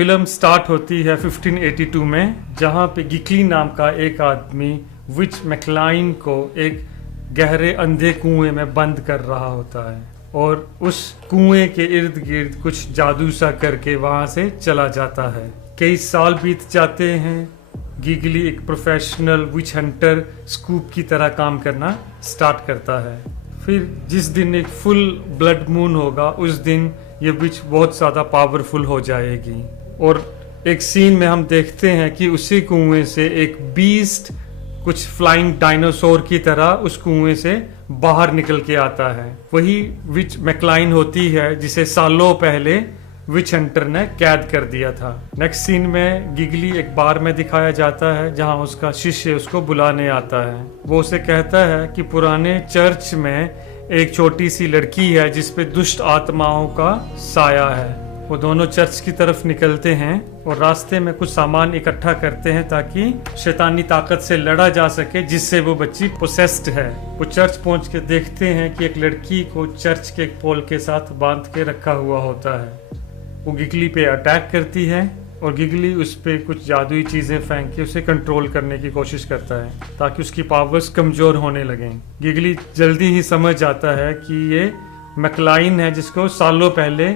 Film start होती है 1582 में, जहाँ पे गिकली नाम का एक आदमी विच मैकलाइन को एक गहरे अंधे कुएं में बंद कर रहा होता है और उस कुएं के इर्द गिर्द कुछ जादू सा करके वहां से चला जाता है। कई साल बीत जाते हैं। गिगली एक प्रोफेशनल विच हंटर स्कूप की तरह काम करना स्टार्ट करता है। फिर जिस दिन एक फुल ब्लड मून होगा उस दिन ये विच बहुत ज़्यादा पावरफुल हो जाएगी। और एक सीन में हम देखते हैं कि उसी कुएं से एक बीस्ट कुछ फ्लाइंग डायनासोर की तरह उस कुएं से बाहर निकल के आता है। वही विच मैकलाइन होती है जिसे सालों पहले विच हंटर ने कैद कर दिया था। नेक्स्ट सीन में गिगली एक बार में दिखाया जाता है जहां उसका शिष्य उसको बुलाने आता है। वो उसे कहता है कि पुराने चर्च में एक छोटी सी लड़की है जिसपे दुष्ट आत्माओं का साया है। वो दोनों चर्च की तरफ निकलते हैं और रास्ते में कुछ सामान इकट्ठा करते हैं ताकि शैतानी ताकत से लड़ा जा सके जिससे वो बच्ची पोसेस्ड है। वो चर्च पहुंच के देखते हैं कि एक लड़की को चर्च के एक पोल के साथ बांध के रखा हुआ होता है। वो गिगली पे अटैक करती है और गिगली उस पे कुछ जादुई चीजें फेंक के उसे कंट्रोल करने की कोशिश करता है ताकि उसकी पावर्स कमजोर होने लगें। गिगली जल्दी ही समझ जाता है कि ये मैकलाइन है जिसको सालों पहले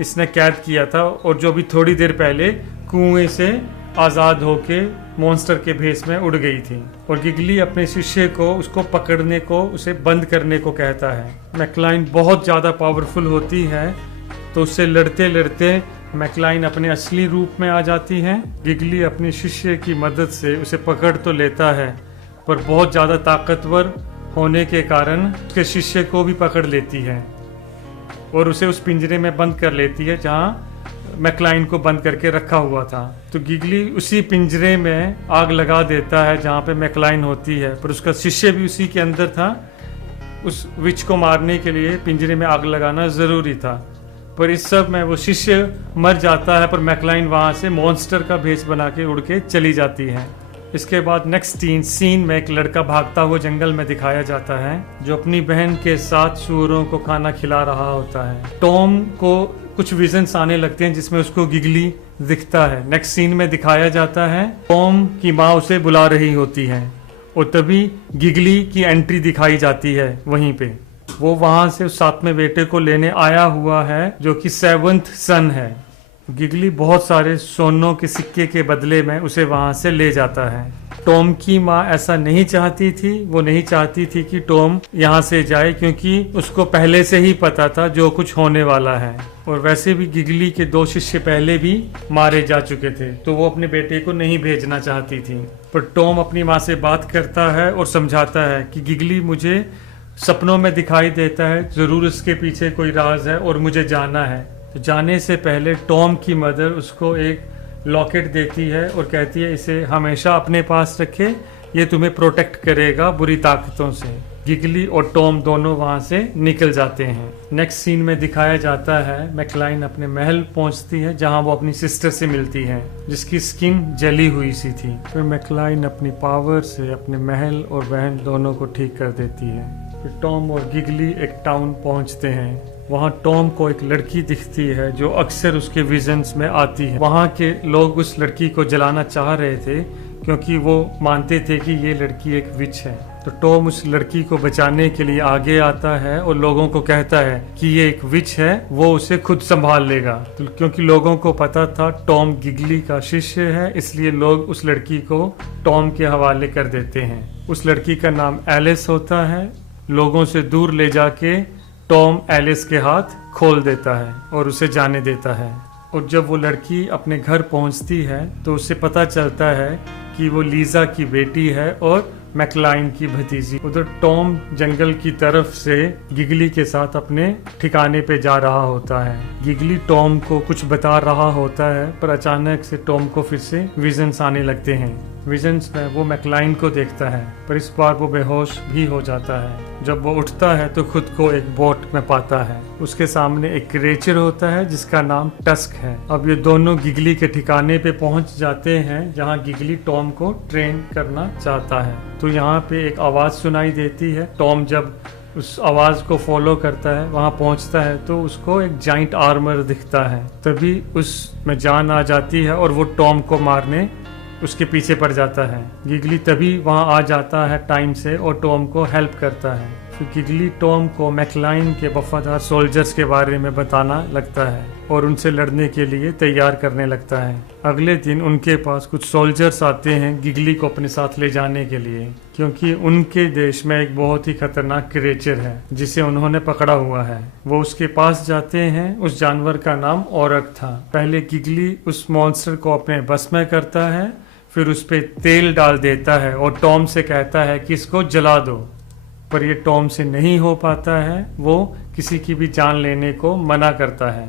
इसने कैद किया था और जो भी थोड़ी देर पहले कुएं से आजाद होके मॉन्स्टर के भेस में उड़ गई थी। और गिगली अपने शिष्य को उसको पकड़ने को, उसे बंद करने को कहता है। मैकलाइन बहुत ज्यादा पावरफुल होती है तो उससे लड़ते लड़ते मैकलाइन अपने असली रूप में आ जाती है। गिगली अपने शिष्य की मदद से उसे पकड़ तो लेता है पर बहुत ज्यादा ताकतवर होने के कारण उसके शिष्य को भी पकड़ लेती है और उसे उस पिंजरे में बंद कर लेती है जहां मैकलाइन को बंद करके रखा हुआ था। तो गिगली उसी पिंजरे में आग लगा देता है जहां पे मैकलाइन होती है, पर उसका शिष्य भी उसी के अंदर था। उस विच को मारने के लिए पिंजरे में आग लगाना जरूरी था, पर इस सब में वो शिष्य मर जाता है पर मैकलाइन वहां से मॉन्स्टर का भेष बना के उड़ के चली जाती है। इसके बाद नेक्स्ट सीन में एक लड़का भागता हुआ जंगल में दिखाया जाता है जो अपनी बहन के साथ सूअरों को खाना खिला रहा होता है। टॉम को कुछ विजन्स आने लगते हैं जिसमें उसको गिगली दिखता है। नेक्स्ट सीन में दिखाया जाता है टॉम की माँ उसे बुला रही होती है और तभी गिगली की एंट्री दिखाई जाती है। वहीं पे वो वहां से उस सातवें बेटे को लेने आया हुआ है जो कि 7th सन है। गिगली बहुत सारे सोनों के सिक्के के बदले में उसे वहां से ले जाता है। टॉम की माँ ऐसा नहीं चाहती थी, वो नहीं चाहती थी कि टॉम यहाँ से जाए क्योंकि उसको पहले से ही पता था जो कुछ होने वाला है। और वैसे भी गिगली के 2 शिष्य पहले भी मारे जा चुके थे तो वो अपने बेटे को नहीं भेजना चाहती थी। पर टॉम अपनी माँ से बात करता है और समझाता है कि गिगली मुझे सपनों में दिखाई देता है, जरूर उसके पीछे कोई राज है और मुझे जाना है। तो जाने से पहले टॉम की मदर उसको एक लॉकेट देती है और कहती है इसे हमेशा अपने पास रखे, ये तुम्हें प्रोटेक्ट करेगा बुरी ताकतों से। गिगली और टॉम दोनों वहां से निकल जाते हैं। नेक्स्ट सीन में दिखाया जाता है मैकलाइन अपने महल पहुंचती है जहां वो अपनी सिस्टर से मिलती है जिसकी स्किन जली हुई सी थी। फिर मैकलाइन अपनी पावर से अपने महल और बहन दोनों को ठीक कर देती है। फिर टॉम और गिगली एक टाउन पहुंचते हैं। वहाँ टॉम को एक लड़की दिखती है जो अक्सर उसके विजन्स में आती है। वहाँ के लोग उस लड़की को जलाना चाह रहे थे क्योंकि वो मानते थे कि ये लड़की एक विच है। तो टॉम उस लड़की को बचाने के लिए आगे आता है और लोगों को कहता है कि ये एक विच है, वो उसे खुद संभाल लेगा। तो क्योंकि लोगों को पता था टॉम गिगली का शिष्य है, इसलिए लोग उस लड़की को टॉम के हवाले कर देते हैं। उस लड़की का नाम एलिस होता है। लोगों से दूर ले जाके टॉम एलिस के हाथ खोल देता है और उसे जाने देता है। और जब वो लड़की अपने घर पहुंचती है तो उसे पता चलता है कि वो लीजा की बेटी है और मैकलाइन की भतीजी। उधर टॉम जंगल की तरफ से गिगली के साथ अपने ठिकाने पे जा रहा होता है। गिगली टॉम को कुछ बता रहा होता है पर अचानक से टॉम को फिर से विजन्स आने लगते हैं। विजन्स में वो मैकलाइन को देखता है पर इस बार वो बेहोश भी हो जाता है। जब वो उठता है तो खुद को एक बोट में पाता है। उसके सामने एक क्रिएचर होता है जिसका नाम टस्क है। अब ये दोनों गिगली के ठिकाने पे पहुंच जाते हैं जहां गिगली टॉम को ट्रेन करना चाहता है। तो यहाँ पे एक आवाज सुनाई देती है। टॉम जब उस आवाज़ को फॉलो करता है, वहाँ पहुँचता है तो उसको एक जाइंट आर्मर दिखता है। तभी उसमें जान आ जाती है और वो टॉम को मारने उसके पीछे पड़ जाता है। गिगली तभी वहाँ आ जाता है टाइम से और टॉम को हेल्प करता है। फिर गिगली टॉम को मैकलाइन के वफादार सोल्जर्स के बारे में बताना लगता है और उनसे लड़ने के लिए तैयार करने लगता है। अगले दिन उनके पास कुछ सोल्जर्स आते हैं गिगली को अपने साथ ले जाने के लिए, क्योंकि उनके देश में एक बहुत ही खतरनाक क्रिएचर है जिसे उन्होंने पकड़ा हुआ है। वो उसके पास जाते हैं। उस जानवर का नाम औरक था। पहले गिगली उस मॉन्स्टर को अपने बस में करता है, फिर उस पर तेल डाल देता है और टॉम से कहता है कि इसको जला दो, पर ये टॉम से नहीं हो पाता है। वो किसी की भी जान लेने को मना करता है।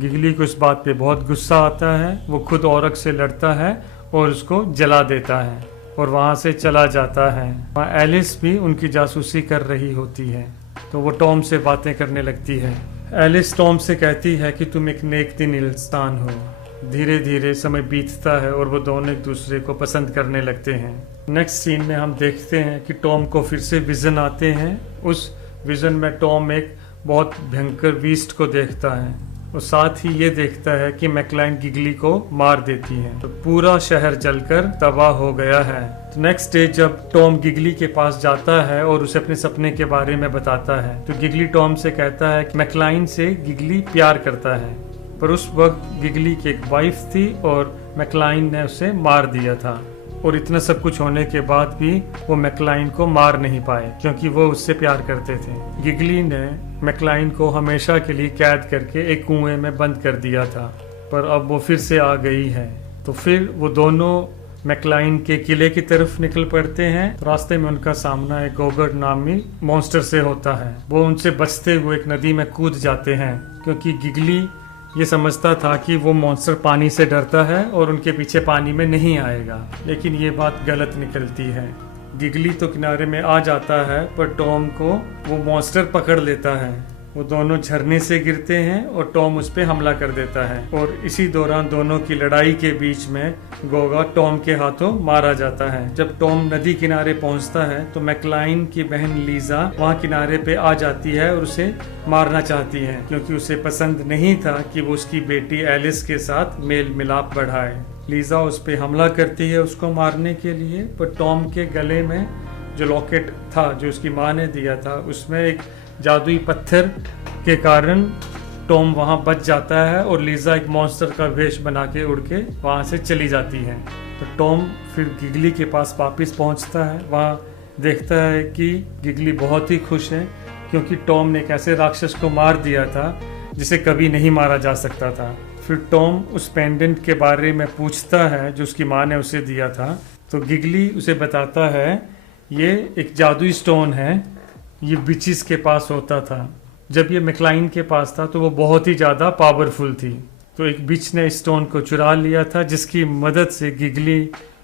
गिगली को इस बात पे बहुत गुस्सा आता है। वो खुद औरक से लड़ता है और उसको जला देता है और वहाँ से चला जाता है। वहाँ एलिस भी उनकी जासूसी कर रही होती है, तो वो टॉम से बातें करने लगती है। एलिस टॉम से कहती है कि तुम एक नेक दिल इंसान हो। धीरे धीरे समय बीतता है और वो दोनों एक दूसरे को पसंद करने लगते हैं। नेक्स्ट सीन में हम देखते हैं कि टॉम को फिर से विजन आते हैं। उस विजन में टॉम एक बहुत भयंकर बीस्ट को देखता है और साथ ही ये देखता है कि मैकलाइन गिगली को मार देती है। तो पूरा शहर जलकर तबाह हो गया है। तो नेक्स्ट डे जब टॉम गिगली के पास जाता है और उसे अपने सपने के बारे में बताता है, तो गिगली टॉम से कहता है कि मैकलाइन से गिगली प्यार करता है, पर उस वक्त गिगली की एक वाइफ थी और मैकलाइन ने उसे मार दिया था। और इतना सब कुछ होने के बाद भी वो मैकलाइन को मार नहीं पाए, क्योंकि वो उससे प्यार करते थे। गिगली ने मैकलाइन को हमेशा के लिए कैद करके एक कुएं में बंद कर दिया था, पर अब वो फिर से आ गई है। तो फिर वो दोनों मैकलाइन के किले की तरफ निकल पड़ते हैं। तो रास्ते में उनका सामना एक गोगर नामी मॉन्स्टर से होता है। वो उनसे बचते हुए एक नदी में कूद जाते हैं, क्योंकि गिगली ये समझता था कि वो मॉन्स्टर पानी से डरता है और उनके पीछे पानी में नहीं आएगा, लेकिन ये बात गलत निकलती है। गिगली तो किनारे में आ जाता है, पर टॉम को वो मॉन्स्टर पकड़ लेता है। वो दोनों झरने से गिरते हैं और टॉम उस पर हमला कर देता है। और इसी दौरान दोनों की लड़ाई के बीच में गोगा टॉम के हाथों मारा जाता है। जब टॉम नदी किनारे पहुंचता है तो मैकलाइन की बहन लीजा वहां किनारे पे आ जाती है और उसे मारना चाहती है, क्योंकि उसे पसंद नहीं था कि वो उसकी बेटी एलिस के साथ मेल मिलाप बढ़ाए। लीजा उस पर हमला करती है उसको मारने के लिए, पर टॉम के गले में जो लॉकेट था जो उसकी माँ ने दिया था, उसमें एक जादुई पत्थर के कारण टॉम वहां बच जाता है और लीजा एक मॉन्स्टर का वेश बना के उड़ के वहां से चली जाती है। तो टॉम फिर गिगली के पास वापस पहुंचता है। वहां देखता है कि गिगली बहुत ही खुश है, क्योंकि टॉम ने एक ऐसे राक्षस को मार दिया था जिसे कभी नहीं मारा जा सकता था। फिर टॉम उस पेंडेंट के बारे में पूछता है जो उसकी माँ ने उसे दिया था। तो गिगली उसे बताता है ये एक जादुई स्टोन है, ये बिचिस के पास होता था। जब ये मैकलाइन के पास था तो वो बहुत ही ज़्यादा पावरफुल थी। तो एक बिच ने स्टोन को चुरा लिया था, जिसकी मदद से गिगली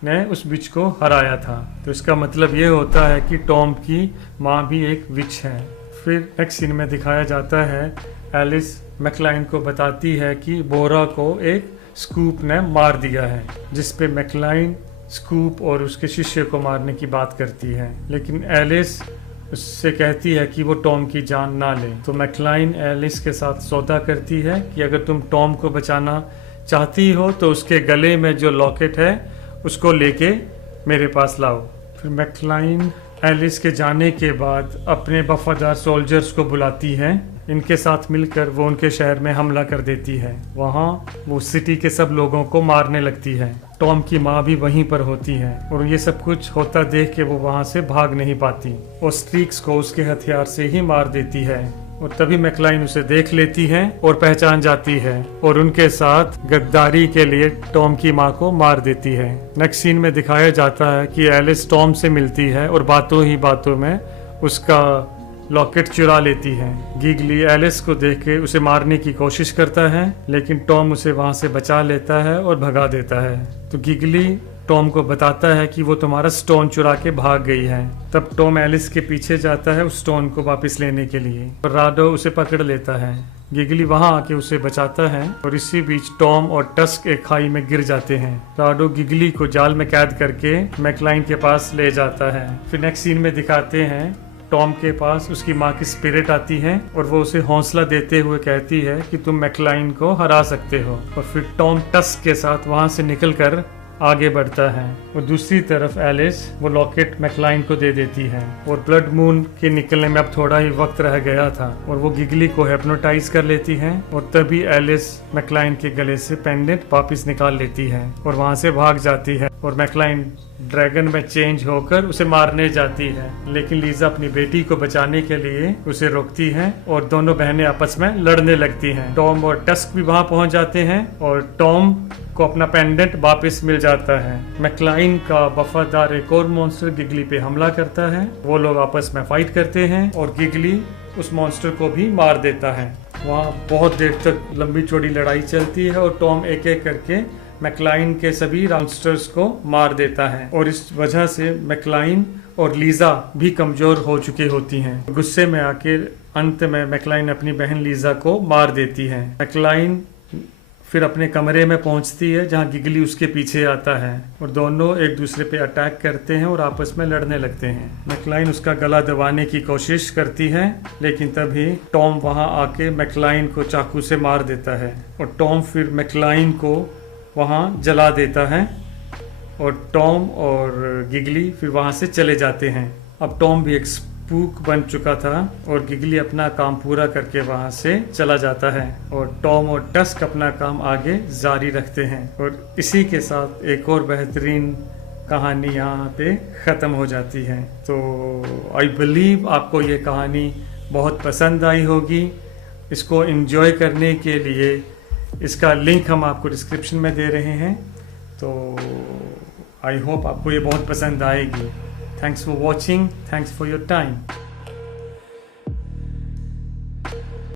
ने उस बिच को हराया था। तो इसका मतलब ये होता है कि टॉम की माँ भी एक विच है। फिर नेक्स्ट सीन में दिखाया जाता है एलिस मैकलाइन को बताती है कि बोरा को एक स्कूप ने मार दिया है, जिस पे मैकलाइन स्कूप और उसके शिष्य को मारने की बात करती है, लेकिन एलिस उससे कहती है कि वो टॉम की जान ना ले। तो मैकलाइन एलिस के साथ सौदा करती है कि अगर तुम टॉम को बचाना चाहती हो तो उसके गले में जो लॉकेट है उसको लेके मेरे पास लाओ। फिर मैकलाइन एलिस के जाने के बाद अपने वफादार सोल्जर्स को बुलाती है। इनके साथ मिलकर वो उनके शहर में हमला कर देती है। वहाँ वो सिटी के सब लोगों को मारने लगती है। टॉम की माँ भी वहीं पर होती है और ये सब कुछ होता देख के वो वहाँ से भाग नहीं पाती और स्ट्रीक्स को उसके हथियार से ही मार देती है। और तभी मैकलाइन उसे देख लेती है और पहचान जाती है और उनके साथ गद्दारी के लिए टॉम की माँ को मार देती है। नेक्स्ट सीन में दिखाया जाता है कि एलिस टॉम से मिलती है और बातों ही बातों में उसका लॉकेट चुरा लेती है। गिगली एलिस को देख के उसे मारने की कोशिश करता है, लेकिन टॉम उसे वहां से बचा लेता है और भगा देता है। तो गिगली टॉम को बताता है कि वो तुम्हारा स्टोन चुरा के भाग गई है। तब टॉम एलिस के पीछे जाता है उस स्टोन को वापस लेने के लिए, और राडो उसे पकड़ लेता है। गिगली वहां आके उसे बचाता है और इसी बीच टॉम और टस्क एक खाई में गिर जाते हैं। राडो गिगली को जाल में कैद करके मैकलाइन के पास ले जाता है। फिर नेक्स्ट सीन में दिखाते हैं टॉम के पास उसकी माँ की स्पिरिट आती है और वो उसे हौसला देते हुए कहती है कि तुम मैकलाइन को हरा सकते हो। और फिर टॉम टस्क के साथ वहाँ से निकलकर आगे बढ़ता है। और दूसरी तरफ एलिस वो लॉकेट मैकलाइन को दे देती है और ब्लड मून के निकलने में अब थोड़ा ही वक्त रह गया था और वो गिगली को हिप्नोटाइज कर लेती है और तभी एलिस मैकलाइन के गले से पेंडेंट वापस निकाल लेती है और वहां से भाग जाती है और मैकलाइन ड्रैगन में चेंज होकर उसे मारने जाती है, लेकिन लीजा अपनी बेटी को बचाने के लिए उसे रोकती है और दोनों बहनें आपस में लड़ने लगती हैं। टॉम और टस्क भी वहां पहुंच जाते हैं और टॉम को अपना पेंडेंट वापस मिल जाता है। मैकलाइन का वफादार एक और मॉन्स्टर गिगली पे हमला करता है। वो लोग आपस में फाइट करते हैं और गिगली उस मॉन्स्टर को भी मार देता है। वहाँ बहुत देर तक लंबी चौड़ी लड़ाई चलती है और टॉम एक एक करके मैकलाइन के सभी मॉन्स्टर्स को मार देता है और इस वजह से मैकलाइन और लीजा भी कमजोर हो चुकी होती हैं। गुस्से में आकर अंत में मैकलाइन अपनी बहन लीजा को मार देती है। मैकलाइन फिर अपने कमरे में पहुंचती है जहां गिगली उसके पीछे आता है और दोनों एक दूसरे पे अटैक करते हैं और आपस में लड़ने लगते हैं। मैकलाइन उसका गला दबाने की कोशिश करती है, लेकिन तभी टॉम वहां आके मैकलाइन को चाकू से मार देता है और टॉम फिर मैकलाइन को वहां जला देता है और टॉम और गिगली फिर वहां से चले जाते हैं। अब टॉम भी एक स्पूक बन चुका था और गिगली अपना काम पूरा करके वहां से चला जाता है और टॉम और टस्क अपना काम आगे जारी रखते हैं और इसी के साथ एक और बेहतरीन कहानी यहाँ पे ख़त्म हो जाती है। तो आई बिलीव आपको ये कहानी बहुत पसंद आई होगी। इसको एंजॉय करने के लिए इसका लिंक हम आपको डिस्क्रिप्शन में दे रहे हैं, तो आई होप आपको ये बहुत पसंद आएगी। Thanks for watching, thanks for your time.